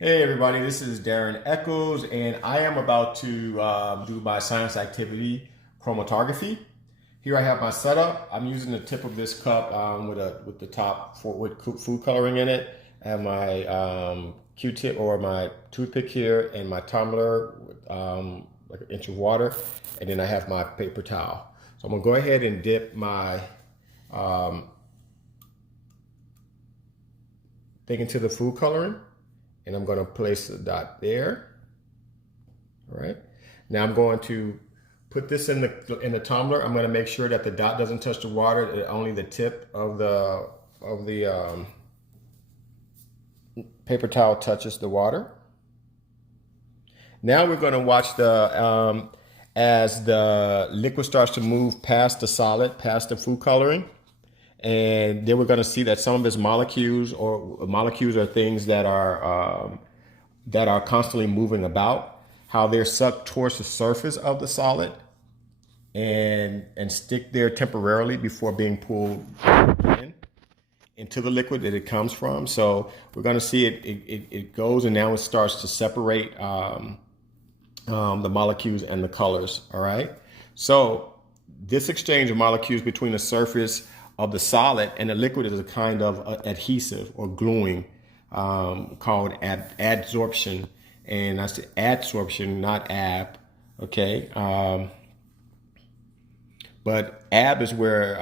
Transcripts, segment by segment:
Hey everybody, this is Darren Echoes, and I am about to do my science activity, chromatography. Here I have my setup. I'm using the tip of this cup with the top with food coloring in it. I have my Q-tip or my toothpick here, and my tumbler with like an inch of water, and then I have my paper towel. So I'm gonna go ahead and dip my um, thing into the food coloring. And I'm going to place the dot there. All right. Now I'm going to put this in the tumbler. I'm going to make sure that the dot doesn't touch the water. That only the tip of the paper towel touches the water. Now we're going to watch the as the liquid starts to move past the solid, past the food coloring. And then we're going to see that some of its molecules are things that are constantly moving about, how they're sucked towards the surface of the solid and stick there temporarily before being pulled into the liquid that it comes from. So we're going to see it goes, and now it starts to separate the molecules and the colors. All right. So this exchange of molecules between the surface of the solid and the liquid is a kind of adhesive or gluing called adsorption. And that's adsorption, not ab. Okay. But ab is where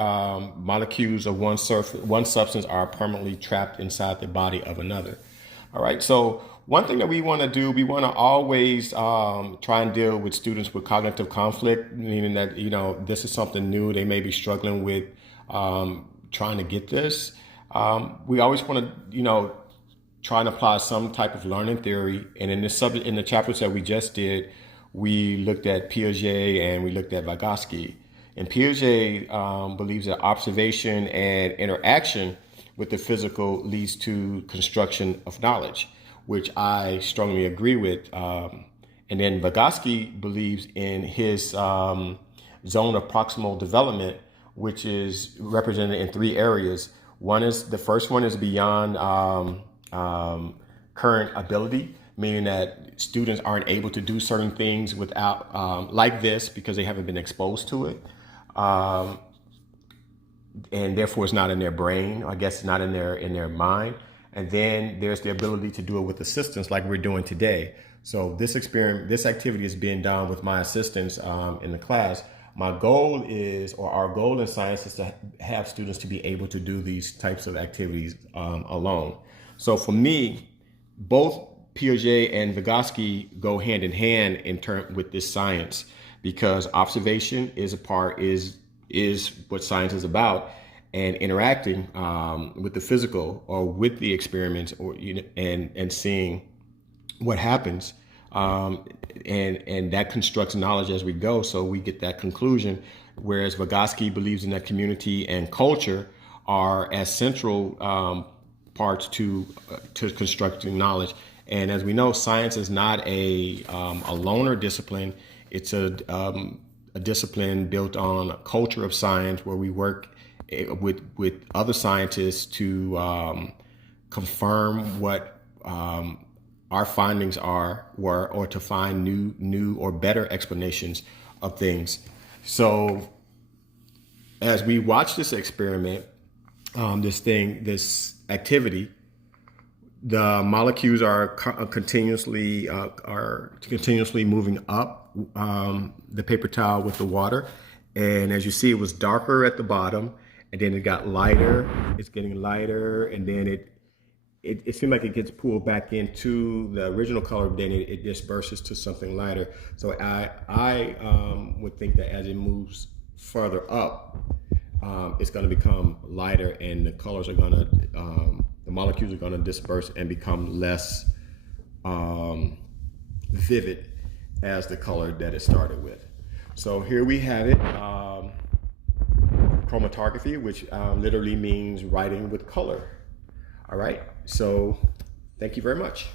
molecules of one substance are permanently trapped inside the body of another. All right. So one thing that we want to do, we want to always try and deal with students with cognitive conflict, meaning that, this is something new. They may be struggling with trying to get this. We always want to, try and apply some type of learning theory. And in this subject, in the chapters that we just did, we looked at Piaget and we looked at Vygotsky. And Piaget believes that observation and interaction with the physical leads to construction of knowledge, which I strongly agree with. And then Vygotsky believes in his zone of proximal development, which is represented in three areas. The first one is beyond current ability, meaning that students aren't able to do certain things without, like this, because they haven't been exposed to it. And therefore it's not in their brain, I guess not in their mind. And then there's the ability to do it with assistance like we're doing today. So this activity is being done with my assistants in the class. My goal is, or our goal in science is to have students to be able to do these types of activities alone. So for me, both Piaget and Vygotsky go hand in hand with this science, because observation is what science is about, and interacting with the physical or with the experiments, or and seeing what happens. And that constructs knowledge as we go, so we get that conclusion. Whereas Vygotsky believes in that community and culture are as central parts to constructing knowledge. And as we know, science is not a loner discipline. It's a discipline built on a culture of science, where we work with other scientists to confirm what our findings were, or to find new or better explanations of things. So as we watch this experiment, this activity, the molecules are continuously moving up the paper towel with the water. And as you see, it was darker at the bottom, and then it got lighter. It's getting lighter, and then it seemed like it gets pulled back into the original color, then it disperses to something lighter. So I would think that as it moves further up, it's going to become lighter, and the colors are going to, the molecules are going to disperse and become less vivid as the color that it started with. So here we have it, chromatography, which literally means writing with color. All right, so thank you very much.